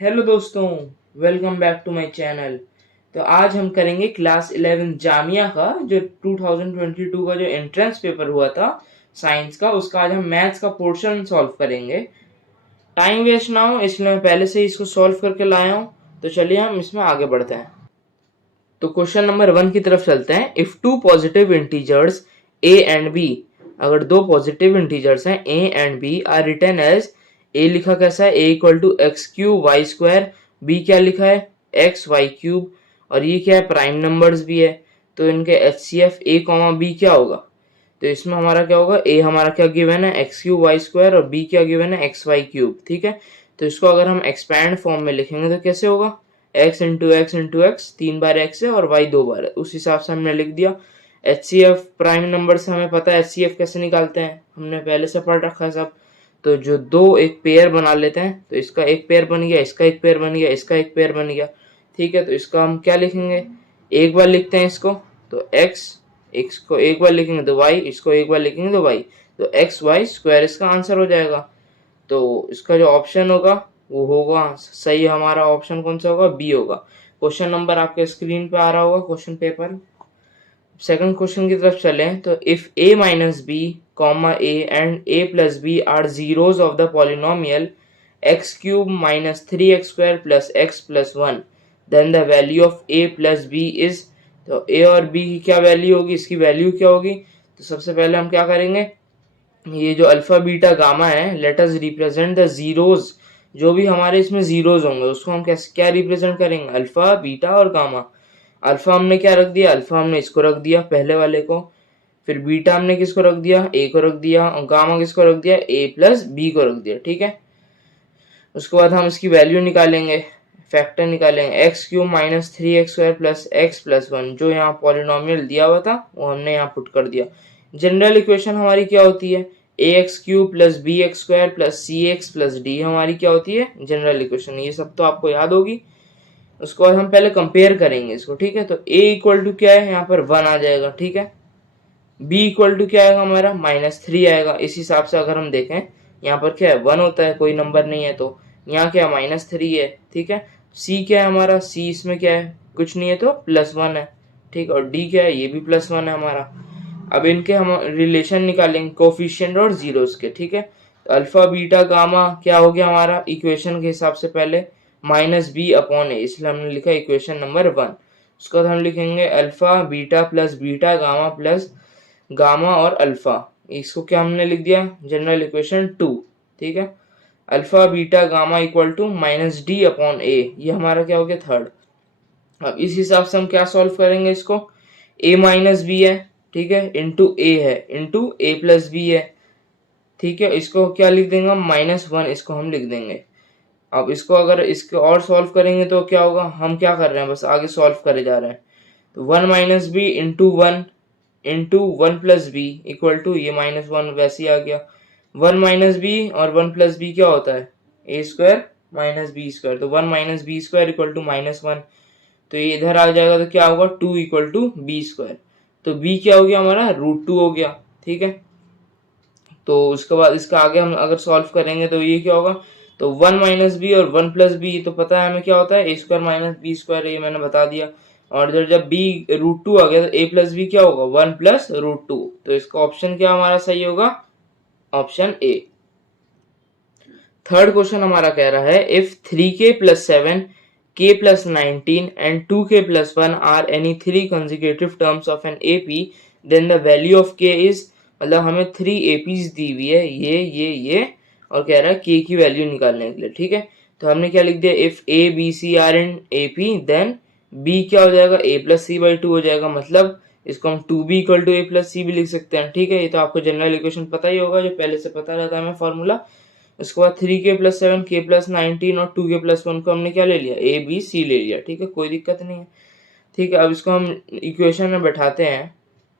Hello दोस्तों, welcome back to my channel. तो आज हम करेंगे क्लास 11 जामिया का जो 2022 का जो एंट्रेंस पेपर हुआ था साइंस का, उसका आज हम मैथ्स का पोर्शन सॉल्व करेंगे। टाइम वेस्ट ना हो इसलिए मैं पहले से ही इसको सॉल्व करके लाया हूँ। तो चलिए हम इसमें आगे बढ़ते हैं। तो क्वेश्चन नंबर 1 की तरफ चलते हैं। If two positive integers a and b, अगर दो पॉजिटिव इंटीजर्स हैं a and b are written as, a लिखा कैसा है, a equal to x cube y square, b क्या लिखा है, एक्स वाई क्यूब, और ये क्या है, प्राइम नंबर्स भी है। तो इनके H C F a comma b क्या होगा। तो इसमें हमारा क्या होगा, a हमारा क्या गिवन है, एक्स क्यूब वाई स्क्वायर, और b क्या गिवन है, एक्स वाई क्यूब। ठीक है, तो इसको अगर हम एक्सपैंड फॉर्म में लिखेंगे तो कैसे होगा, x into x into x, 3 बार एक्स है और वाई 2 बार है, उस हिसाब से हमने लिख दिया। H C F prime number से हमें पता है एच सी एफ कैसे निकालते हैं, हमने पहले से पढ़ रखा है सब। तो जो दो एक पेयर बना लेते हैं, तो इसका एक पेयर बन गया, इसका एक पेयर बन गया, इसका एक पेयर बन गया। ठीक है, तो इसका हम क्या लिखेंगे, एक बार लिखते हैं इसको, तो एक्स, इसको एक बार लिखेंगे तो वाई, इसको एक बार लिखेंगे तो वाई, तो एक्स वाई स्क्वायर इसका आंसर हो जाएगा। तो इसका जो ऑप्शन होगा वो होगा सही, हमारा ऑप्शन कौन सा होगा, बी होगा। क्वेश्चन नंबर आपके स्क्रीन पे आ रहा होगा, क्वेश्चन पेपर। सेकंड क्वेश्चन की तरफ चले तो if a minus b comma a and a plus b are zeros of the polynomial x cube minus 3x square plus x plus 1, then the value of a plus b is. तो a और b की क्या value होगी, इसकी value क्या होगी। तो सबसे पहले हम क्या करेंगे, ये जो अल्फा बीटा गामा है, let us represent the zeros. जो भी हमारे इसमें जीरोज होंगे उसको हम कैसे क्या रिप्रेजेंट करेंगे, अल्फा बीटा और गामा। अल्फा हमने क्या रख दिया, अल्फा हमने इसको रख दिया पहले वाले को, फिर बीटा हमने किसको रख दिया, ए को रख दिया, और गामा किसको रख दिया, ए प्लस बी को रख दिया। ठीक है, उसके बाद हम इसकी वैल्यू निकालेंगे, फैक्टर निकालेंगे, x cube minus 3x square plus x plus 1, जो यहाँ पॉलिनोमियल दिया हुआ था वो हमने यहाँ पुट कर दिया। जनरल इक्वेशन हमारी क्या होती है, a x cube plus b x square plus c x plus d हमारी क्या होती है, जनरल इक्वेशन। ये सब तो आपको याद होगी। उसके बाद हम पहले कंपेयर करेंगे इसको। ठीक है, तो a इक्वल टू क्या है, यहाँ पर 1 आ जाएगा। ठीक है, b इक्वल टू क्या आएगा हमारा, -3 आएगा। इस हिसाब से अगर हम देखें, यहाँ पर क्या है, 1 होता है, कोई नंबर नहीं है, तो यहाँ क्या -3 है। ठीक है, c क्या है हमारा, c इसमें क्या है, कुछ नहीं है, तो +1 है। ठीक, और d क्या है, ये भी +1 है हमारा। अब इनके हम रिलेशन निकालेंगे, कोफिशिएंट और जीरोस के। ठीक है, तो अल्फा बीटा गामा क्या हो गया हमारा, इक्वेशन के हिसाब से पहले -b/a, इसलिए हमने लिखा इक्वेशन नंबर 1। उसके बाद हम लिखेंगे alpha beta plus beta gamma plus gamma और अल्फा, इसको क्या हमने लिख दिया, जनरल इक्वेशन 2। ठीक है, alpha beta gamma equal to -d/a, ये हमारा क्या हो गया, थर्ड। अब इस हिसाब से हम क्या सॉल्व करेंगे इसको, a माइनस बी है, ठीक है, इंटू ए है, इंटू ए प्लस बी है। ठीक है, इसको क्या लिख देंगे हम, -1 इसको हम लिख देंगे। अब इसको अगर इसके और सॉल्व करेंगे तो क्या होगा, हम क्या कर रहे हैं, बस आगे सॉल्व करे जा रहे हैं। तो 1 minus b into one plus b equal to, ये -1 वैसे ही आ गया। 1 माइनस बी और 1 प्लस बी क्या होता है, a square minus b square, तो 1 minus b square equal to -1। तो ये इधर आ जाएगा तो क्या होगा, 2 इक्वल टू बी स्क्वायर। तो बी क्या हो गया हमारा, √2 हो गया। ठीक है, तो उसके बाद इसका आगे हम अगर सॉल्व करेंगे तो ये क्या होगा, तो 1 माइनस बी और 1 प्लस बी तो पता है हमें क्या होता है, a square minus b square, ये मैंने बता दिया। और इधर जब बी √2 आ गया तो ए प्लस बी क्या होगा, 1 प्लस √2। तो इसका ऑप्शन क्या हमारा सही होगा, ऑप्शन ए। थर्ड क्वेश्चन हमारा कह रहा है, if 3k plus 7 k plus 19 and 2k plus 1 are any 3 consecutive terms of an AP, then the value of k is, मतलब हमें 3 एपीज दी हुई है, ये और कह रहा है k की वैल्यू निकालने के लिए। ठीक है, तो हमने क्या लिख दिया, if a b c are in AP then b क्या हो जाएगा, a प्लस सी बाई 2 हो जाएगा। मतलब इसको हम 2b equal to a plus c भी लिख सकते हैं। ठीक है, ये तो आपको जनरल इक्वेशन पता ही होगा, जो पहले से पता रहता है हमें फॉर्मूला। उसके बाद 3k प्लस 7 k प्लस 19 और 2k प्लस 1 को हमने क्या ले लिया, a b c ले लिया। ठीक है, कोई दिक्कत नहीं है। ठीक है, अब इसको हम इक्वेशन में बैठाते हैं,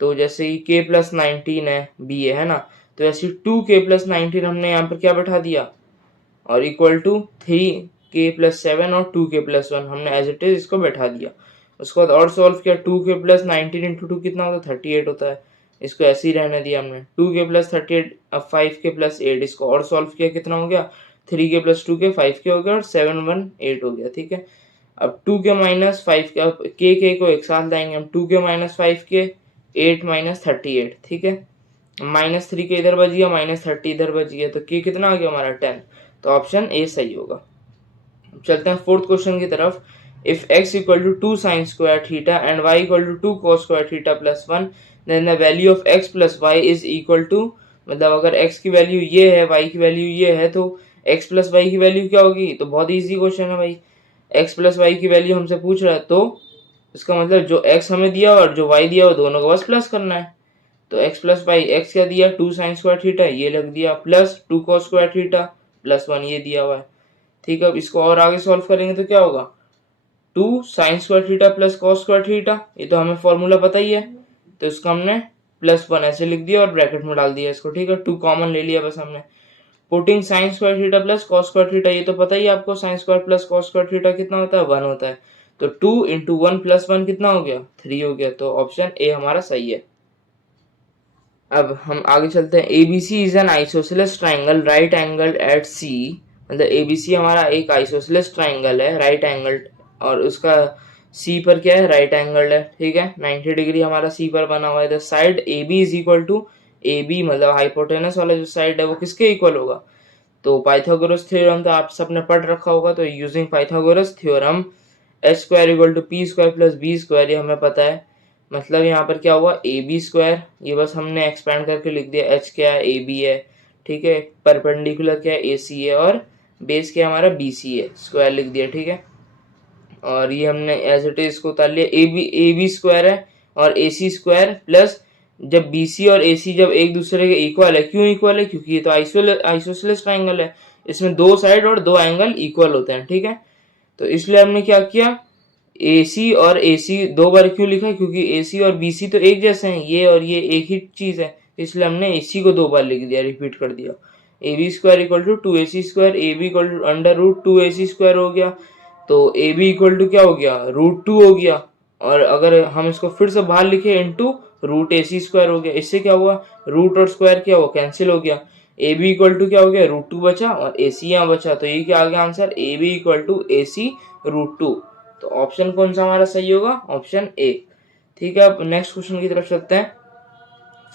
तो जैसे ही k प्लस 19 है, b है ना, तो ऐसे 2k प्लस 19 हमने यहाँ पर क्या बैठा दिया, और इक्वल टू 3k प्लस 7 और 2k प्लस 1 हमने एज इट इज इसको बैठा दिया। उसके बाद और सॉल्व किया, 2k प्लस 19 इंटू 2 कितना होता है, 38 होता है। इसको ऐसे ही रहने दिया हमने, 2k प्लस 38, अब 5k प्लस 8, इसको और सॉल्व किया, कितना हो गया, 3 के प्लस 2 के 5 के हो गया और 7 1 8 हो गया। ठीक है, अब 2 के माइनस 5 के को एक साथ लाएंगे हम, 2 के माइनस 5 के 8 माइनस 38। ठीक है, -3 के इधर बच गया, -30 इधर बच गया, तो के कितना आ गया हमारा 10। तो ऑप्शन ए सही होगा। चलते हैं फोर्थ क्वेश्चन की तरफ। If x equal to 2 sine square theta and y equal to 2 cos square theta plus 1 then the value of x plus y is equal to, मतलब अगर x की वैल्यू ये है, y की वैल्यू ये है, तो x प्लस y की वैल्यू क्या होगी। तो बहुत इजी क्वेश्चन है भाई, x प्लस y की वैल्यू हमसे पूछ रहा है, तो इसका मतलब जो x हमें दिया और जो y दिया वो दोनों को बस प्लस करना है। तो x प्लस वाई, एक्स क्या दिया 2 साइन स्क्वायर थीटा ये लग दिया, plus 2 cos square theta plus 1 ये दिया हुआ है। ठीक है, अब इसको और आगे सॉल्व करेंगे तो क्या होगा, 2 sine square theta plus cos square theta, ये तो हमें फॉर्मूला पता ही है, तो इसको हमने प्लस 1 ऐसे लिख दिया और ब्रैकेट में डाल दिया इसको। ठीक है, 2 कॉमन ले लिया बस हमने। Putting sign square theta plus cos square theta, ये तो पता ही है आपको, sine square plus cos square theta कितना होता है 1 होता है, तो 2 इंटू 1 प्लस 1 कितना हो गया 3 हो गया। तो ऑप्शन ए हमारा सही है। अब हम आगे चलते हैं। ABC is an isosceles triangle right angle at C, मतलब एबीसी हमारा एक आइसोसेलेस ट्राइंगल है राइट एंगल, और उसका सी पर क्या है राइट एंगल है। ठीक है, 90 डिग्री हमारा सी पर बना हुआ है। The side A B is equal to, A B मतलब हाइपोटेनस वाला जो साइड है वो किसके इक्वल होगा, तो पाइथागोरस थ्योरम तो आप सबने पढ़ रखा होगा, तो using Pythagoras theorem H square equal to P square plus B square, ये हमें पता है। मतलब यहाँ पर क्या हुआ ए बी स्क्वायर, ये बस हमने एक्सपेंड करके लिख दिया, एच क्या है ए बी है। ठीक है, परपेंडिकुलर क्या है ए सी है, और बेस क्या हमारा बी सी है, स्क्वायर लिख दिया। ठीक है, और ये हमने एज इट इज को उतार लिया, ए बी स्क्वायर है और ए सी स्क्वायर प्लस, जब बी सी और ए सी जब एक दूसरे के इक्वल है, क्यों इक्वल है, क्योंकि ये तो आइसोसेलेस ट्राइंगल है, इसमें दो साइड और दो एंगल इक्वल होते हैं। ठीक है, तो इसलिए हमने क्या किया, ए सी और ए सी दो बार क्यों लिखा, क्योंकि ए सी और बी सी तो एक जैसे हैं, ये और ये एक ही चीज है, इसलिए हमने ए सी को दो बार लिख दिया, रिपीट कर दिया। A B square equal to 2ac square, A B equal to under root 2ac square हो गया, तो ए बी इक्वल टू क्या हो गया √2 हो गया, और अगर हम इसको फिर से बाहर लिखे इंटू √ac स्क्वायर हो गया। इससे क्या हुआ, रूट और स्क्वायर क्या हुआ कैंसिल हो गया, ए बी इक्वल टू क्या हो गया √2 बचा और ए सी यहाँ बचा, तो ये क्या आ गया answer, A B equal to A C √2। तो ऑप्शन कौन सा हमारा सही होगा, ऑप्शन ए। ठीक है, अब नेक्स्ट क्वेश्चन की तरफ चलते हैं।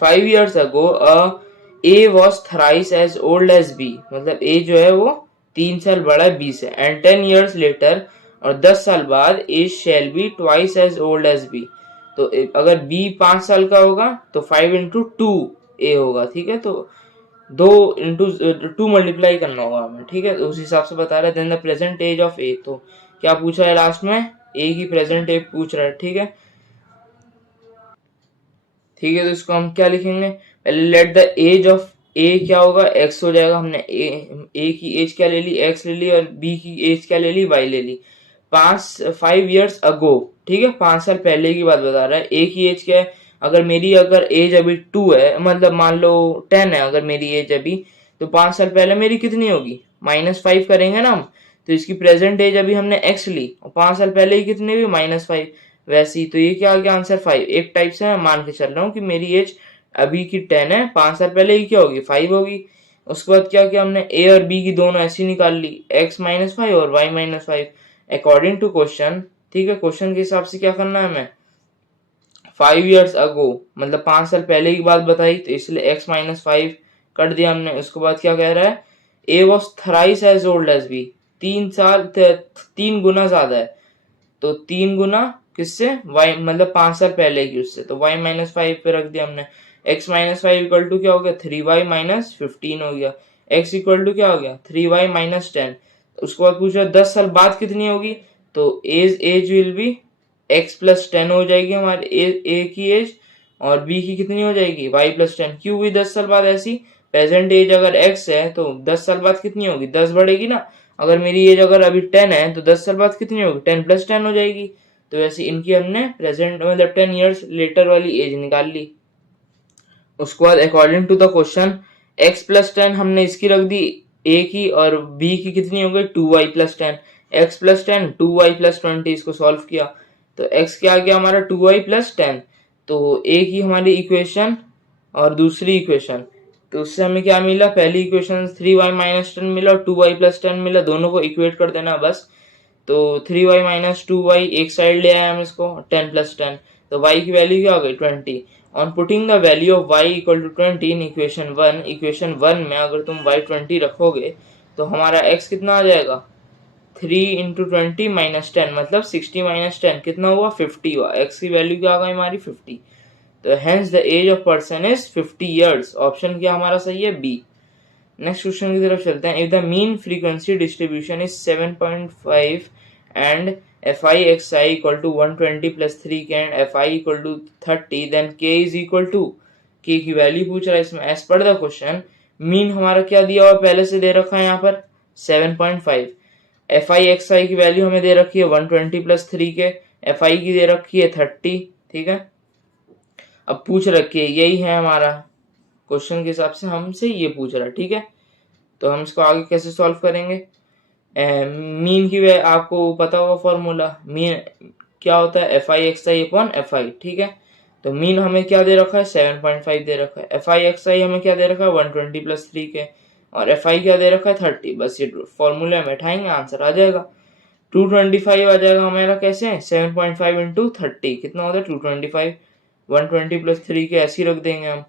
5 years ago A was thrice as old as B, मतलब A जो है वो 3 साल बड़ा है B से, and 10 years later, और 10 साल बाद A shall be twice as old as B, तो अगर B 5 साल का होगा तो 5 इंटू 2 A होगा। ठीक है, तो 2 इंटू 2 मल्टीप्लाई करना होगा हमें। ठीक है, तो उस हिसाब से बता रहा है। Then the present age of A, तो क्या पूछा है लास्ट में, A की प्रेजेंट एज पूछ रहा है। ठीक है, ठीक है, तो इसको हम क्या लिखेंगे, पहले लेट द एज ऑफ ए क्या होगा x हो जाएगा, हमने ए की एज क्या ले ली x ले ली, और b की एज क्या ले ली y ले ली। 5 years ago, ठीक है 5 साल पहले की बात बता रहा है। a की एज क्या है, अगर एज अभी 2 है, मतलब मान लो 10 है अगर मेरी एज अभी, तो 5 साल पहले मेरी कितनी होगी -5 करेंगे ना हम, तो इसकी प्रेजेंट एज अभी हमने x ली और 5 साल पहले ही कितनी हुई -5, वैसी तो ये क्या आ गया आंसर 5। एक टाइप से मैं मान के चल रहा हूँ कि मेरी एज अभी की 10 है, 5 साल पहले ही क्या होगी 5 होगी। उसके बाद क्या किया हमने, ए और बी की दोनों ऐसी निकाल ली, x -5 और y -5 अकॉर्डिंग टू क्वेश्चन। ठीक है, क्वेश्चन के हिसाब से क्या करना है हमें, 5 years ago मतलब 5 साल पहले की बात बताई, तो इसलिए x -5 कर दिया हमने। उसके बाद क्या कह रहा है, a was thrice as old as b, 3 गुना ज्यादा है, तो 3 गुना किससे, y मतलब 5 साल पहले की उससे, तो y -5 पे रख दिया हमने। x -5 इक्वल टू क्या हो गया 3y -15 हो गया, x इक्वल टू क्या हो गया 3y -10। उसके बाद पूछा 10 साल बाद कितनी होगी, तो age will be x plus 10 हो जाएगी हमारे ए की एज, और b की कितनी हो जाएगी y प्लस 10। क्यों हुई 10 साल बाद ऐसी, प्रेजेंट एज अगर x है तो 10 साल बाद कितनी होगी 10 बढ़ेगी ना, अगर मेरी एज अगर अभी 10 है तो 10 साल बाद कितनी होगी 10 + 10 हो जाएगी। तो वैसे इनकी हमने प्रेजेंट मतलब 10 years लेटर वाली एज निकाल ली। उसके बाद according to the question x + 10 हमने इसकी रख दी a की, और b की कितनी हो गई 2y + 10, x + 10 2y + 20, इसको सॉल्व किया तो x क्या आ गया हमारा 2y + 10। तो a की हमारी इक्वेशन और दूसरी इक्वेशन तो उससे हमें क्या मिला, पहली इक्वेशन 3y माइनस 10 मिला और 2y प्लस 10 मिला, दोनों को इक्वेट कर देना बस। तो 3y माइनस 2y एक साइड ले आए हम इसको, 10 प्लस 10, तो y की वैल्यू क्या हो गई 20। On putting the value of y equal to 20 in equation one में अगर तुम y 20 रखोगे तो हमारा x कितना आ जाएगा, 3 इंटू 20 माइनस 10, मतलब 60 माइनस 10 कितना हुआ, 50 हुआ। x की वैल्यू क्या आ गई हमारी 50। तो hence the age of person is 50 years. Option क्या हमारा सही है, बी। नेक्स्ट क्वेश्चन की तरफ चलते हैं। If the mean frequency distribution is 7.5 and fi equal to 120 plus 3k and fi equal to 30 then k is equal to, k की value पूछ रहा है इसमें। As per the question mean हमारा क्या दिया हुआ पहले से दे रखा है यहाँ पर 7.5, fi की वैल्यू हमें दे रखी है 120 प्लस 3k, fi की दे रखी है 30, ठीक है। अब पूछ रखी है, यही है हमारा क्वेश्चन के हिसाब से हमसे ये पूछ रहा है, ठीक है। तो हम इसको आगे कैसे सॉल्व करेंगे। मीन की वे आपको पता होगा फॉर्मूला, मीन क्या होता है fi अपॉन fi, ठीक है। तो मीन हमें क्या दे रखा है 7.5 दे रखा है, fi हमें क्या दे रखा है 120 प्लस 3k और fi क्या दे रखा है 30। बस ये फॉर्मूले में बैठाएंगे आंसर आ जाएगा 225 आ जाएगा हमारा। कैसे 7.5 इंटू 30 कितना होता है 225, 120 प्लस 3k ऐसे ही रख देंगे हम।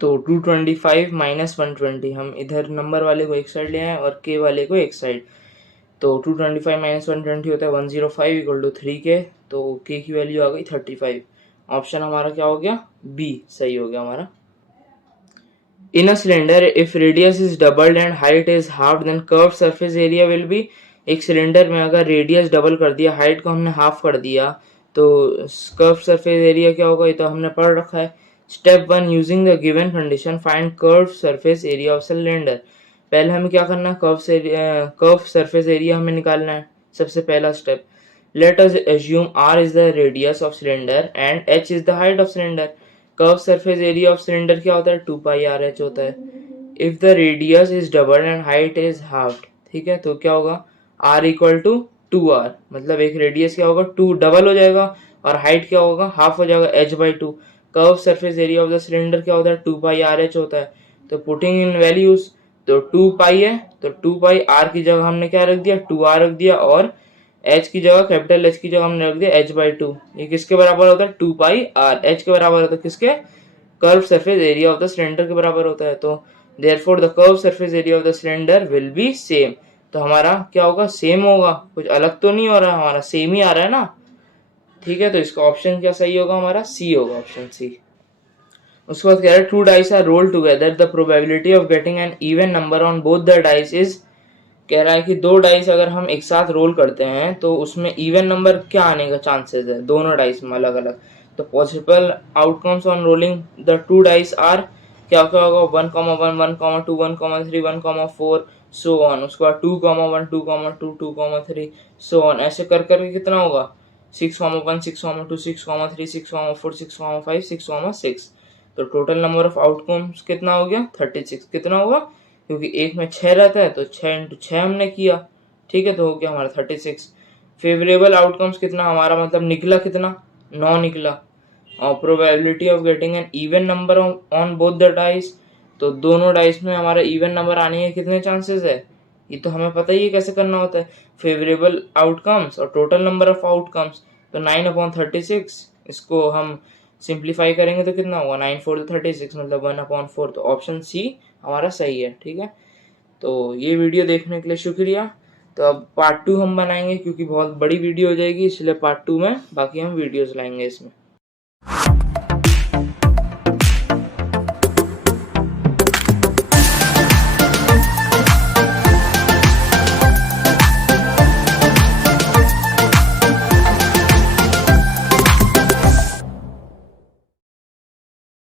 तो 225 माइनस 120, हम इधर नंबर वाले को एक साइड ले आए और के वाले को एक साइड। तो 225 माइनस 120 होता है 105 इक्वल टू 3k, तो के की वैल्यू आ गई 35। ऑप्शन हमारा क्या हो गया, बी सही हो गया हमारा। In a cylinder if radius is doubled and height is half then curve surface area will be. एक सिलेंडर में अगर रेडियस डबल कर दिया, हाइट को हमने हाफ कर दिया, तो कर्व सरफेस एरिया क्या होगा, ये तो हमने पढ़ रखा है। Step 1 using the given condition find curve surface area of cylinder. पहले हमें क्या करना है, कर्व सरफेस एरिया हमें निकालना है, सबसे पहला step. Let us assume r is the radius of cylinder and h is the height of cylinder। Curve surface area of cylinder क्या होता है 2 पाई आर एच होता है। If the radius is double and height is half, ठीक है, तो क्या होगा r इक्वल टू 2r, मतलब एक रेडियस क्या होगा 2 डबल हो जाएगा और हाइट क्या होगा हाफ हो जाएगा h by 2। Curve surface area of the cylinder क्या होता है 2 पाई आर एच होता है। तो पुटिंग इन वैल्यूज, तो 2 पाई है तो 2 पाई r की जगह हमने क्या रख दिया 2r रख दिया और h की जगह कैपिटल H की जगह हमने रख दिया h बाई 2। ये किसके बराबर होता है 2 पाई r, h के बराबर होता है किसके, curve surface area of the cylinder के बराबर होता है। तो therefore the curve surface area of the cylinder will be same. तो हमारा क्या होगा सेम होगा, कुछ अलग तो नहीं हो रहा है, हमारा सेम ही आ रहा है ना, ठीक है। तो इसका ऑप्शन क्या सही होगा हमारा, सी होगा, ऑप्शन सी। उसके बाद कह रहा है two dice are roll together the probability of getting an even number on both the dice is. कह रहा है कि दो डाइस अगर हम एक साथ रोल करते हैं तो उसमें इवन नंबर क्या आने का चांसेस है दोनों डाइस में अलग अलग। तो possible outcomes on rolling the two dice are, क्या क्या होगा 1,1 1,2 1,3 1,4 सो ऑन। उसके बाद 2,1 2,2 2,3 सो ऑन, ऐसे कर करके कितना होगा 6,1 6,2 6,3 6,4 6,5 6,6। तो टोटल नंबर ऑफ आउटकम्स कितना हो गया 36। कितना हुआ, क्योंकि एक में 6 रहता है तो 6 इंटू 6 हमने किया, ठीक है, तो हो गया हमारा 36। फेवरेबल आउटकम्स कितना हमारा, मतलब निकला कितना 9 निकला। और probability of getting an even number on both the dice, तो दोनों डाइस में हमारा इवन नंबर आने के कितने चांसेस है, ये तो हमें पता ही है कैसे करना होता है। फेवरेबल आउटकम्स और टोटल नंबर ऑफ आउटकम्स, तो 9/36, इसको हम सिंप्लीफाई करेंगे तो कितना होगा 9 4 36, मतलब 1/4। तो ऑप्शन सी हमारा सही है, ठीक है। तो ये वीडियो देखने के लिए शुक्रिया। तो अब पार्ट 2 हम बनाएंगे, क्योंकि बहुत बड़ी वीडियो हो जाएगी, इसलिए पार्ट 2 में बाकी हम वीडियोस लाएंगे इसमें।